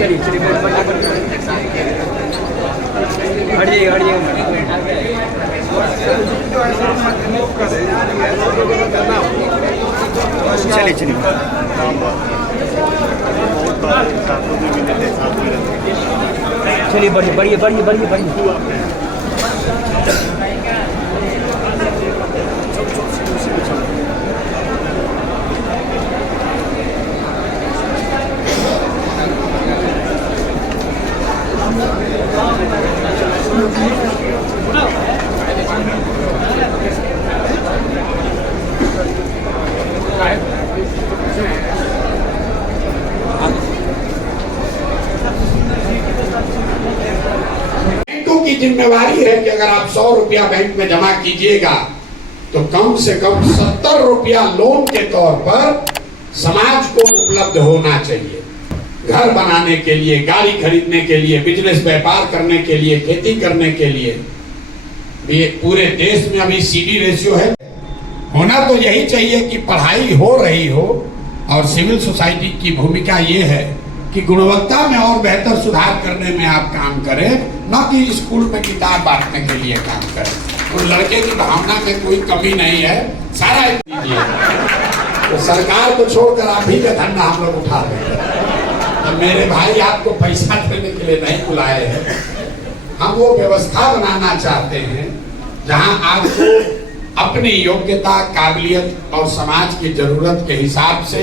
चलिए चलिए हटिएगा चलिए चलिए चलिए बढ़िए बैंकों की जिम्मेवारी है कि अगर आप 100 रुपया बैंक में जमा कीजिएगा तो कम से कम 70 रुपया लोन के तौर पर समाज को उपलब्ध होना चाहिए। घर बनाने के लिए, गाड़ी खरीदने के लिए, बिजनेस व्यापार करने के लिए, खेती करने के लिए। ये पूरे देश में अभी सीडी रेशियो है। होना तो यही चाहिए कि पढ़ाई हो रही हो और सिविल सोसाइटी की भूमिका ये है कि गुणवत्ता में और बेहतर सुधार करने में आप काम करें, न कि स्कूल में किताब बांटने के लिए काम करें। तो लड़के की भावना में कोई कमी नहीं है, सारा दीजिए। तो सरकार को छोड़कर आप ही का धंधा हम लोग उठा रहे हैं। तो मेरे भाई आपको पैसा देने के लिए नहीं बुलाए हैं, हम वो व्यवस्था बनाना चाहते हैं जहां आपको अपनी योग्यता, काबिलियत और समाज की जरूरत के हिसाब से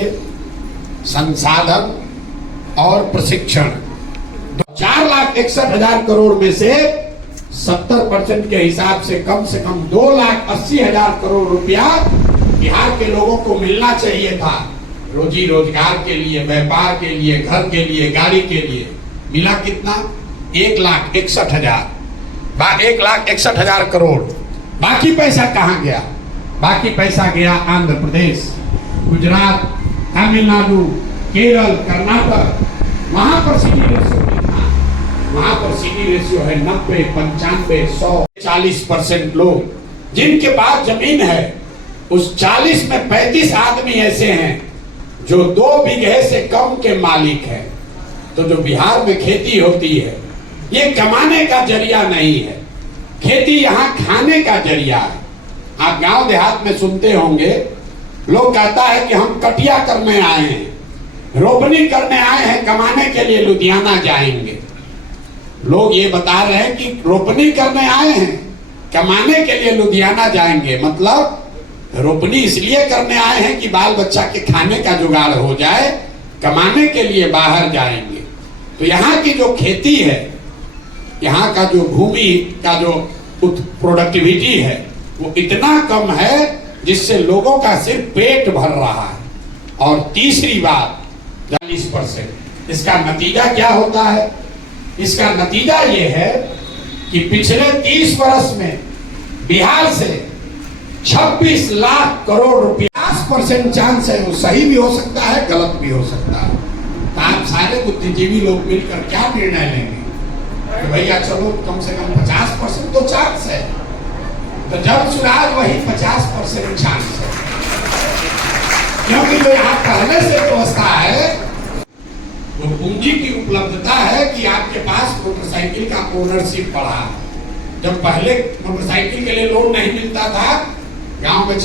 संसाधन और प्रशिक्षण 4,61,000 करोड़ में से 70% के हिसाब से कम 2,80,000 करोड़ रुपया बिहार के लोगों को मिलना चाहिए था। रोजी रोजगार के लिए, व्यापार के लिए, घर के लिए, गाड़ी के लिए। मिला कितना? 1,61,000। 1,61,000 करोड़। बाकी पैसा कहाँ गया? बाकी पैसा गया आंध्र प्रदेश, गुजरात, तमिलनाडु, केरल, कर्नाटक। वहां पर सीडी रेशियो कितना? वहां पर सीडी रेशियो है 90, 95, 100। 40% लोग जिनके पास जमीन है, उस 40 में 35 आदमी ऐसे हैं जो 2 बीघे से कम के मालिक हैं। तो जो बिहार में खेती होती है, ये कमाने का जरिया नहीं है। खेती यहाँ खाने का जरिया है। आप गांव देहात में सुनते होंगे, लोग कहता है कि हम कटिया करने आए हैं, रोपनी करने आए हैं, कमाने के लिए लुधियाना जाएंगे। लोग ये बता रहे हैं कि रोपनी करने आए हैं, कमाने के लिए लुधियाना जाएंगे। मतलब रोपनी इसलिए करने आए हैं कि बाल बच्चा के खाने का जुगाड़ हो जाए, कमाने के लिए बाहर जाएंगे। तो यहाँ की जो खेती है, यहाँ का जो भूमि का जो प्रोडक्टिविटी है, वो इतना कम है जिससे लोगों का सिर्फ पेट भर रहा है। और तीसरी बात 40%। इसका नतीजा क्या होता है? इसका नतीजा ये है कि पिछले 30 वर्ष में बिहार से 26 लाख करोड़ रुपया, 50% चांस है वो सही भी हो सकता है, गलत भी हो सकता है। तो आप सारे बुद्धिजीवी लोग मिलकर क्या निर्णय लेंगे कि भैया चलो कम से कम 50% तो चांस है। तो जब सुराज वही 50% चांस है, क्योंकि जो यहाँ पहले से व्यवस्था है वो पूंजी की उपलब्धता है कि आपके पास मोटरसाइकिल का ओनरशिप पड़ा। जब पहले मोटरसाइकिल के लिए लोन नहीं मिलता था, गांव में